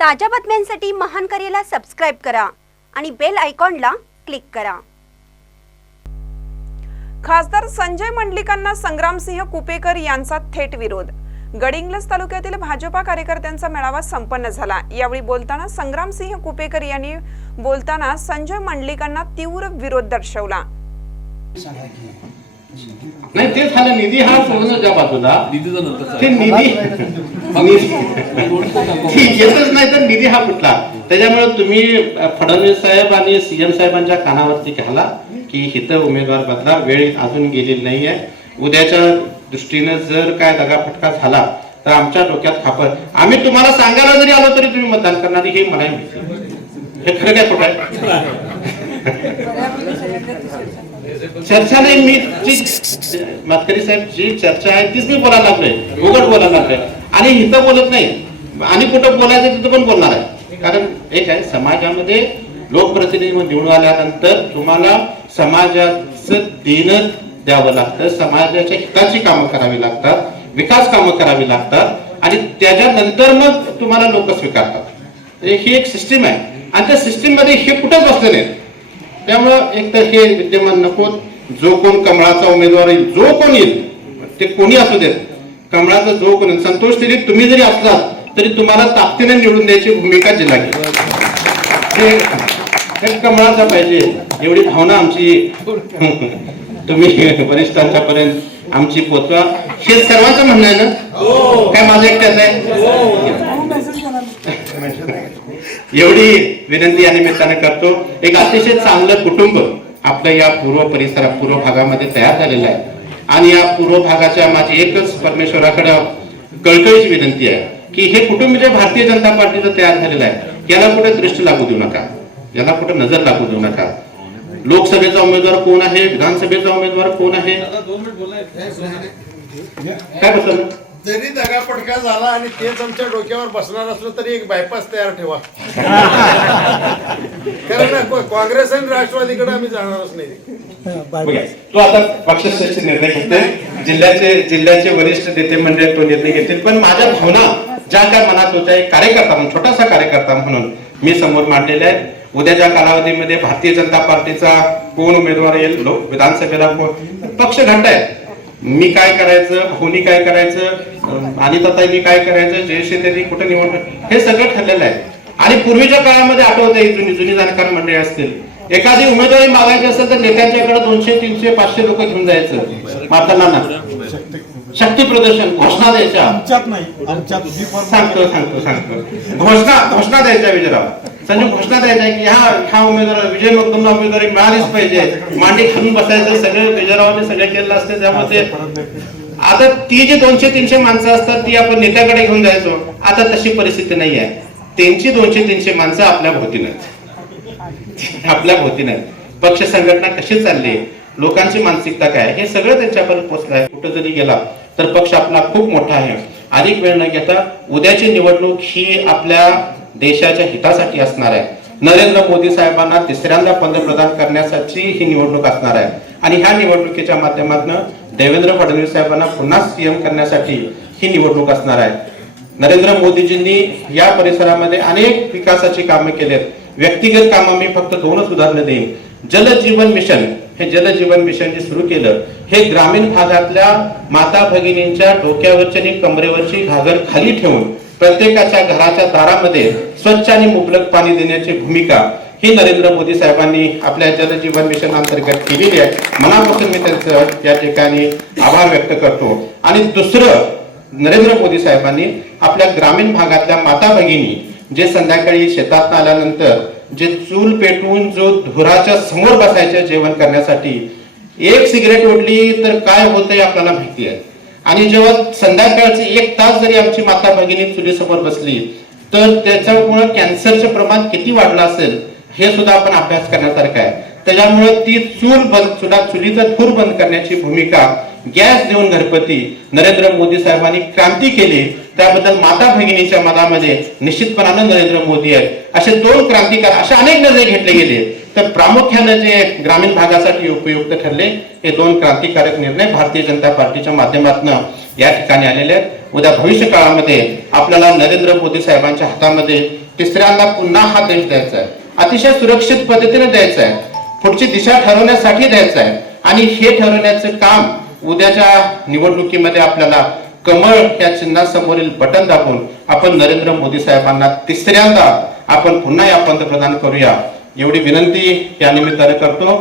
ताज्या बातम्यांसाठी महान करेला सबस्क्राईब करा आणि बेल आयकॉनला क्लिक करा. खासदार संजय मंडलिकांना संग्रामसिंह कुपेकर यांचा थेट विरोध. गडिंग्लज तालुक्यातील भाजपा कार्यकर्त्यांचा मेळावा संपन्न झाला. यावेळी बोलताना संग्रामसिंह कुपेकर यांनी बोलताना संजय मंडलिकांना तीव्र विरोध दर्शवला. नाही ते झालं निधी हा सोडून त्या बाजूला. निधीचा नंतर ते निधी निधी येतच नाही तर निधी हा कुठला? त्याच्यामुळे तुम्ही फडणवीस साहेब आणि सीएम साहेबांच्या कानावरती घाला की हिथं उमेदवार बदला वेळ अजून गेलेली नाहीये. उद्याच्या दृष्टीनं जर काय दगाफटका झाला तर आमच्या डोक्यात खापर. आम्ही तुम्हाला सांगायला जरी आलो तरी तुम्ही मतदान करणार हे मला माहिती हे खरं काय खोटं आहे? चर्चा नाही मी जी मतकरी साहेब जी चर्चा आहे तीच मी बोलायला लागलोय. उघड बोलायला लागलोय. आणि इथं बोलत नाही. आणि कुठं बोलायचं तिथं पण बोलणार आहे. कारण एक आहे समाजामध्ये लोकप्रतिनिधी म्हणून निवडून आल्यानंतर तुम्हाला समाजाचं देणं द्यावं लागतं. समाजाच्या हिताची कामं करावी लागतात. विकास कामं करावी लागतात. आणि त्याच्यानंतर मग तुम्हाला लोक स्वीकारतात. ही एक सिस्टीम आहे. आणि त्या सिस्टीममध्ये हे कुठंच बसले नाही त्यामुळं एक तर हे विद्यमान नको जो कोण कमळाचा उमेदवार येईल जो कोण येईल ते कोणी असू देत. कमळाचा जो कोण संतोष दिली तुम्ही जरी असलात तरी तुम्हाला ताकदीने निवडून द्यायची भूमिका जिल्हा घेईल हे हे कमळाचा पाहिजे. एवढी भावना आमची तुम्ही वरिष्ठांच्या पर्यंत आमची पोचवा. हे सर्वांचं म्हणणं आहे ना? काय माझं एकट्याच आहे? एवढी विनंती या निमित्ताने करतो. एक अतिशय चांगलं कुटुंब आपल्या या पूर्व परिसरात पूर्व भागामध्ये तयार झालेलं आहे. आणि या पूर्व भागाच्या माझी एकच परमेश्वराकडे कळकळीची विनंती आहे की हे कुटुंब जे भारतीय जनता पार्टीचं तयार झालेलं आहे याला कुठे दृष्टी लागू देऊ नका. याला कुठे नजर लागू देऊ नका. लोकसभेचा उमेदवार कोण आहे? विधानसभेचा उमेदवार कोण आहे? काय बसल जरी दगापटका झाला आणि तेच आमच्या डोक्यावर बसणार असलं तरी एक बायपास तयार ठेवा. कारण काँग्रेस आणि राष्ट्रवादीकडे आम्ही जाणारच नाही. तो आता पक्षश्रेष्ठ निर्णय घेते जिल्ह्याचे जिल्ह्याचे वरिष्ठ नेते मंडळ तो निर्णय घेतील. पण माझ्या भावना ज्या काय मनात होत्या एक कार्यकर्ता म्हणून छोटासा कार्यकर्ता म्हणून मी समोर मांडलेल्या आहेत उद्याच्या कालावधीमध्ये भारतीय जनता पार्टीचा कोण उमेदवार येईल? लोक विधानसभेला कोण? पक्ष घट्ट आहे. मी काय करायचं? भाऊनी काय करायचं? मी काय करायचं त्यांनी कुठे निवडणं हे सगळं ठरलेलं आहे. आणि पूर्वीच्या काळामध्ये आठवत आहे जुनी जुनी जाणकार मंडळी असतील. एखादी उमेदवारी मागायची असेल तर नेत्यांच्याकडे दोनशे तीनशे पाचशे लोक घेऊन जायचं. मतदारांना शक्ती प्रदर्शन घोषणा द्यायच्या. सांगतो सांगतो सांगतो. घोषणा घोषणा द्यायच्या विजयराव. संजय घोषणा द्यायच्या की ह्या ह्या उमेदवार विजय मगदूमला उमेदवारी मिळालीच पाहिजे. मांडी खालून बसायचं सगळं विजयरावाने सगळं केलं असते त्यामध्ये आता ती जी दोनशे तीनशे माणसं असतात ती आपण नेत्याकडे घेऊन जायचो. आता तशी परिस्थिती नाही आहे त्यांची दोनशे तीनशे माणसं आपल्या भोवती नाहीत. आपल्या भोवती नाहीत. पक्ष संघटना कशी चालली लोकांची मानसिकता काय हे सगळं त्यांच्यापर्यंत पोहोचलं आहे. कुठं जरी गेला. तर पक्ष आपला खूप मोठा आहे. अधिक वेळ न घेता उद्याची निवडणूक ही आपल्या देशाच्या हितासाठी असणार आहे. नरेंद्र मोदी साहेबांना तिसऱ्यांदा पंतप्रधान करण्यासाठी ही निवडणूक असणार आहे. आणि ह्या निवडणुकीच्या माध्यमातून देवेंद्र फडणवीस साहेबांना पुन्हा सीएम करण्यासाठी ही निवडणूक असणार आहे. नरेंद्र मोदीजींनी या परिसरामध्ये अनेक विकासाची कामे केलेत. व्यक्तिगत कामं मी फक्त दोनच उदाहरणं देईन. जल जीवन मिशन हे जल जीवन मिशन जे सुरू केलं हे ग्रामीण भागातल्या माता भगिनींच्या डोक्यावरची आणि कमरेवरची घागर खाली ठेवून प्रत्येकाच्या घराच्या दारामध्ये स्वच्छ आणि मुबलक पाणी देण्याची भूमिका ही नरेंद्र मोदी साहेबांनी आपल्या जलजीवन मिशन अंतर्गत केलेली आहे. मनापासून मी त्यांचं या ठिकाणी आभार व्यक्त करतो. आणि दुसरं नरेंद्र मोदी साहेबांनी आपल्या ग्रामीण भागातल्या माता भगिनी जे संध्याकाळी शेतात आल्यानंतर जे चूल पेटवून जो धुराच्या समोर बसायचं जेवण करण्यासाठी एक सिगरेट ओढली तर काय होतंय आपल्याला माहिती आहे. आणि जेव्हा संध्याकाळचे एक तास जरी आमची माता भगिनी चुलीसमोर बसली तर त्याच्यामुळे कॅन्सरचं प्रमाण किती वाढलं असेल हे सुद्धा आपण अभ्यास करण्यासारखं आहे. त्याच्यामुळे ती चूल बंद चुला चुलीचा धूर बंद करण्याची भूमिका गॅस देऊन गणपती नरेंद्र मोदी साहेबांनी क्रांती केली. त्याबद्दल माता भगिनीच्या मनामध्ये निश्चितपणानं नरेंद्र मोदी आहेत. असे दोन क्रांतिकार असे अनेक निर्णय घेतले गेले. तर प्रामुख्याने जे ग्रामीण भागासाठी उपयुक्त ठरले हे दोन क्रांतिकारक निर्णय भारतीय जनता पार्टीच्या माध्यमातून या ठिकाणी आलेले आहेत. उद्या भविष्य काळामध्ये आपल्याला नरेंद्र मोदी साहेबांच्या हातामध्ये तिसऱ्यांदा पुन्हा हा देश द्यायचा आहे. अतिशय सुरक्षित पद्धतीने द्यायचं आहे पुढची दिशा ठरवण्यासाठी द्यायचं आहे आणि हे ठरवण्याचं काम उद्याच्या निवडणुकीमध्ये आपल्याला कमळ या चिन्हासमोरील बटन दाबून आपण नरेंद्र मोदी साहेबांना तिसऱ्यांदा आपण पुन्हा या पंतप्रधान करूया. एवढी विनंती या निमित्ताने करतो.